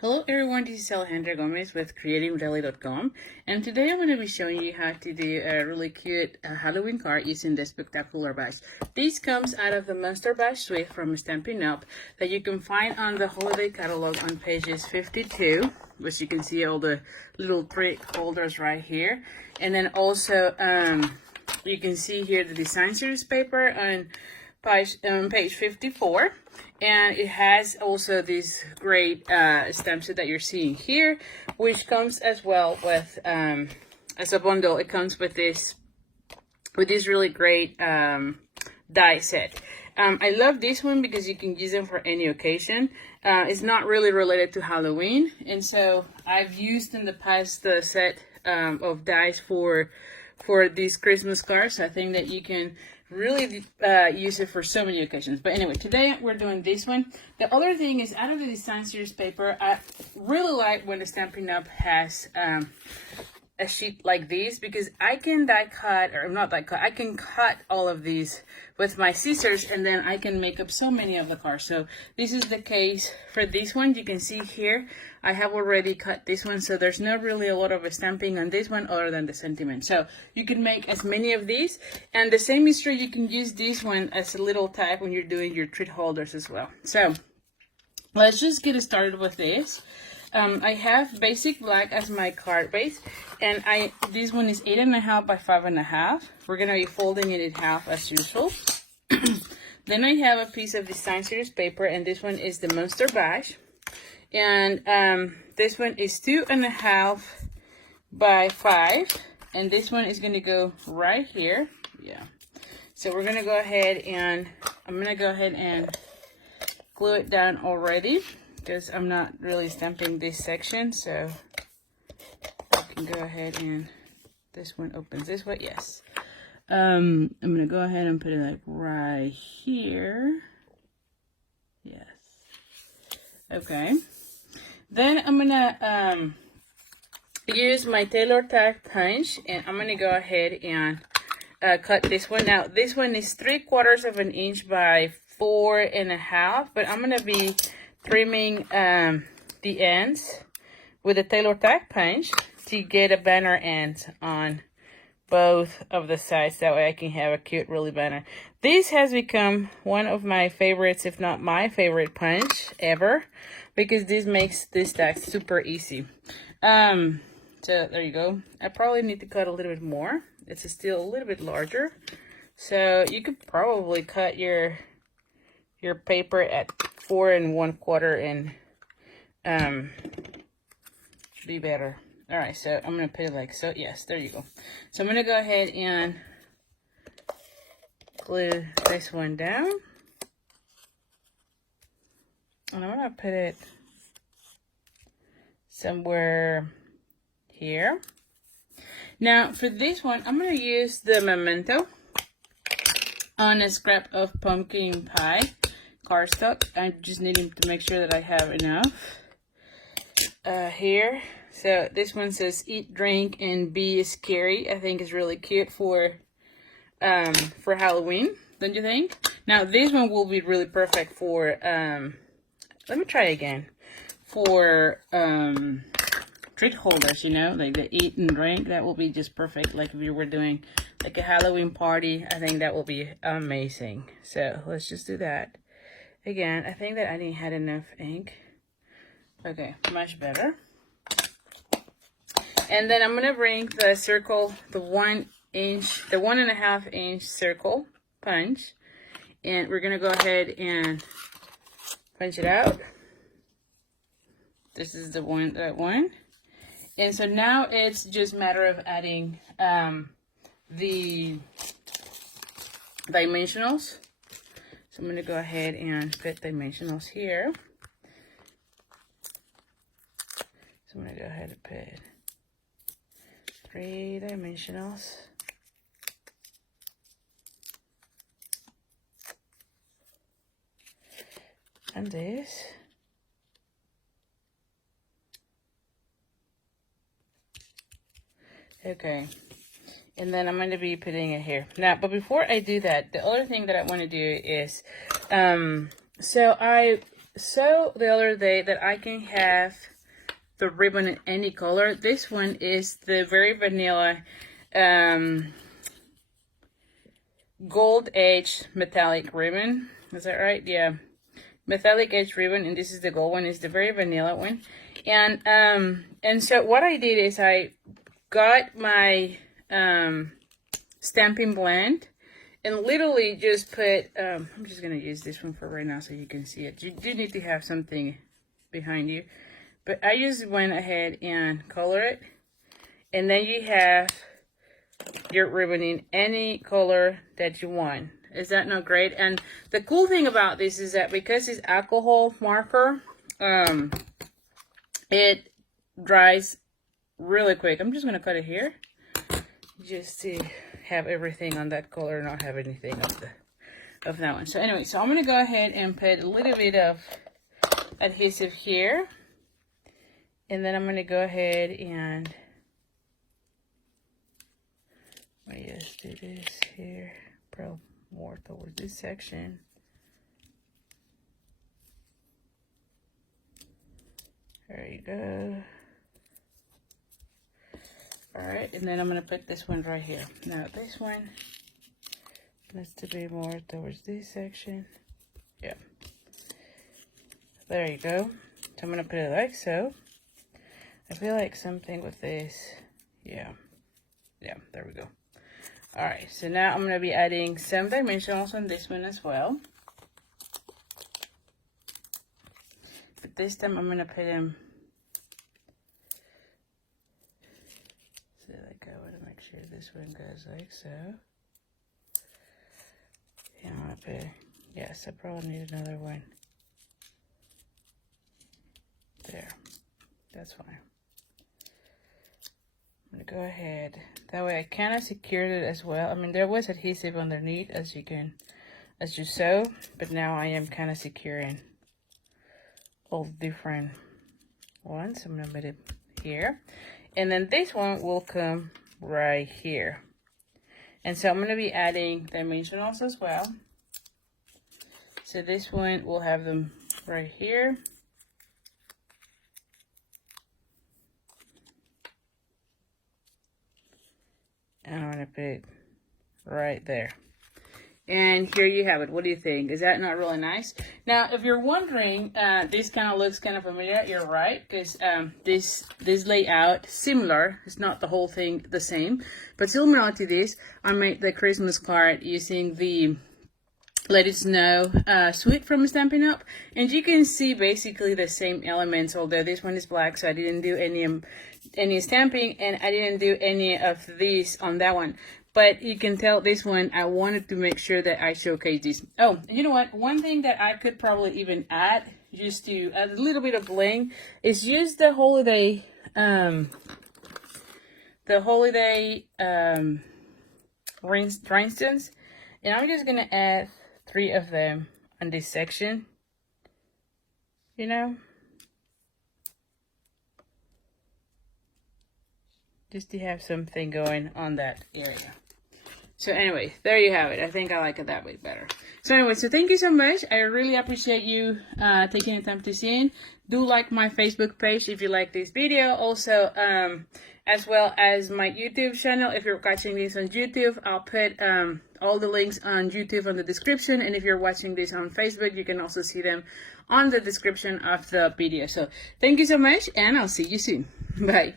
Hello everyone, this is Alejandra Gomez with creatingdaily.com, and today I'm going to be showing you how to do a really cute Halloween card using the Spectacular Bash. This comes out of the Monster Bash suite from Stampin' Up! That you can find on the holiday catalog on pages 52, which you can see all the little trick holders right here, and then also you can see here the design series paper on page 54, and it has also this great stamp set that you're seeing here, which comes as well with as a bundle. It comes with this really great die set. I love this one because you can use them for any occasion. It's not really related to Halloween, and so I've used in the past the set of dies for these Christmas cards. So I think that you can really use it for so many occasions. But anyway, today we're doing this one. The other thing is, out of the design series paper, I really like when the Stampin' Up! Has a sheet like this, because I can die cut, or not die cut, I can cut all of these with my scissors, and then I can make up so many of the cards. So this is the case for this one. You can see here I have already cut this one, so there's not really a lot of stamping on this one other than the sentiment. So you can make as many of these, and the same is true, you can use this one as a little tag when you're doing your treat holders as well. So let's just get started with this. I have basic black as my card base, and this one is 8.5 by 5.5. We're gonna be folding it in half as usual. Then I have a piece of design series paper, and this one is the Monster Bash, and this one is 2.5 by 5, and this one is gonna go right here. Yeah. So we're gonna go ahead and I'm gonna go ahead and glue it down already, because I'm not really stamping this section, so I can go ahead and this one opens this way. Yes. I'm gonna go ahead and put it like right here. Yes. Okay. Then I'm gonna use my tailor tag punch, and I'm gonna go ahead and cut this one. Now this one is 3/4 of an inch by 4.5, but I'm gonna be trimming the ends with a tailor tag punch to get a banner end on both of the sides. That way I can have a cute really banner. This has become one of my favorites, if not my favorite punch ever, because this makes this tag super easy. So there you go. I probably need to cut a little bit more. It's still a little bit larger, so you could probably cut your paper at 4 1/4 and be better. All right, so I'm gonna put it like so. Yes, there you go. So I'm gonna go ahead and glue this one down, and I'm gonna put it somewhere here. Now for this one, I'm gonna use the Memento on a scrap of pumpkin pie cardstock. I'm just needing to make sure that I have enough here. So this one says eat, drink, and be scary. I think is really cute for Halloween, don't you think? Now this one will be really perfect for let me try again, for treat holders, you know, like the eat and drink. That will be just perfect, like if you were doing like a Halloween party. I think that will be amazing. So let's just do that again. I think that I didn't have enough ink. Okay, much better. And then I'm gonna bring the circle, the 1.5 inch circle punch, and we're gonna go ahead and punch it out. This is that one. And so now it's just a matter of adding the dimensionals. So I'm gonna go ahead and put dimensionals here. So I'm gonna go ahead and put 3 dimensionals. And this. Okay. And then I'm going to be putting it here. Now, but before I do that, the other thing that I want to do is, so I saw the other day that I can have the ribbon in any color. This one is the very vanilla gold edge metallic ribbon. Is that right? Yeah. Metallic edge ribbon, and this is the gold one. It's the very vanilla one. And so what I did is I got my stamping blend and literally just put, I'm just going to use this one for right now so you can see it. You do need to have something behind you. But I just went ahead and color it. And then you have your ribbon in any color that you want. Is that not great? And the cool thing about this is that because it's alcohol marker, it dries really quick. I'm just going to cut it here just to have everything on that color, not have anything of that one. So anyway, so I'm going to go ahead and put a little bit of adhesive here. And then I'm going to go ahead and let me just do this here, probably more towards this section. There you go. Alright, and then I'm going to put this one right here. Now this one needs to be more towards this section. Yeah. There you go. So I'm going to put it like so. I feel like something with this. Yeah. Yeah, there we go. Alright, so now I'm going to be adding some dimensionals on this one as well. But this time I'm going to put them. So like I want to make sure this one goes like so. And I'm going to put, yes, I probably need another one. There. That's fine. I'm gonna go ahead. That way I kind of secured it as well. I mean, there was adhesive underneath as you saw, but now I am kind of securing all different ones. I'm gonna put it here, and then this one will come right here. And so I'm gonna be adding dimensionals as well. So this one will have them right here. And I'm going to put it right there. And here you have it. What do you think? Is that not really nice? Now, if you're wondering, this kind of looks kind of familiar. You're right, because this layout, similar. It's not the whole thing the same. But similar to this, I made the Christmas card using the Let It Snow suite from Stampin' Up. And you can see basically the same elements, although this one is black, so I didn't do any stamping, and I didn't do any of these on that one. But you can tell this one, I wanted to make sure that I showcase this. Oh, you know what? One thing that I could probably even add, just to add a little bit of bling, is use the holiday rhinestones. And I'm just going to add 3 of them on this section. You know? Just to have something going on that area. So anyway, there you have it. I think I like it that way better. So anyway, so thank you so much. I really appreciate you taking the time to see it. Do like my Facebook page if you like this video. Also, as well as my YouTube channel. If you're watching this on YouTube, I'll put all the links on YouTube on the description. And if you're watching this on Facebook, you can also see them on the description of the video. So thank you so much, and I'll see you soon. Bye.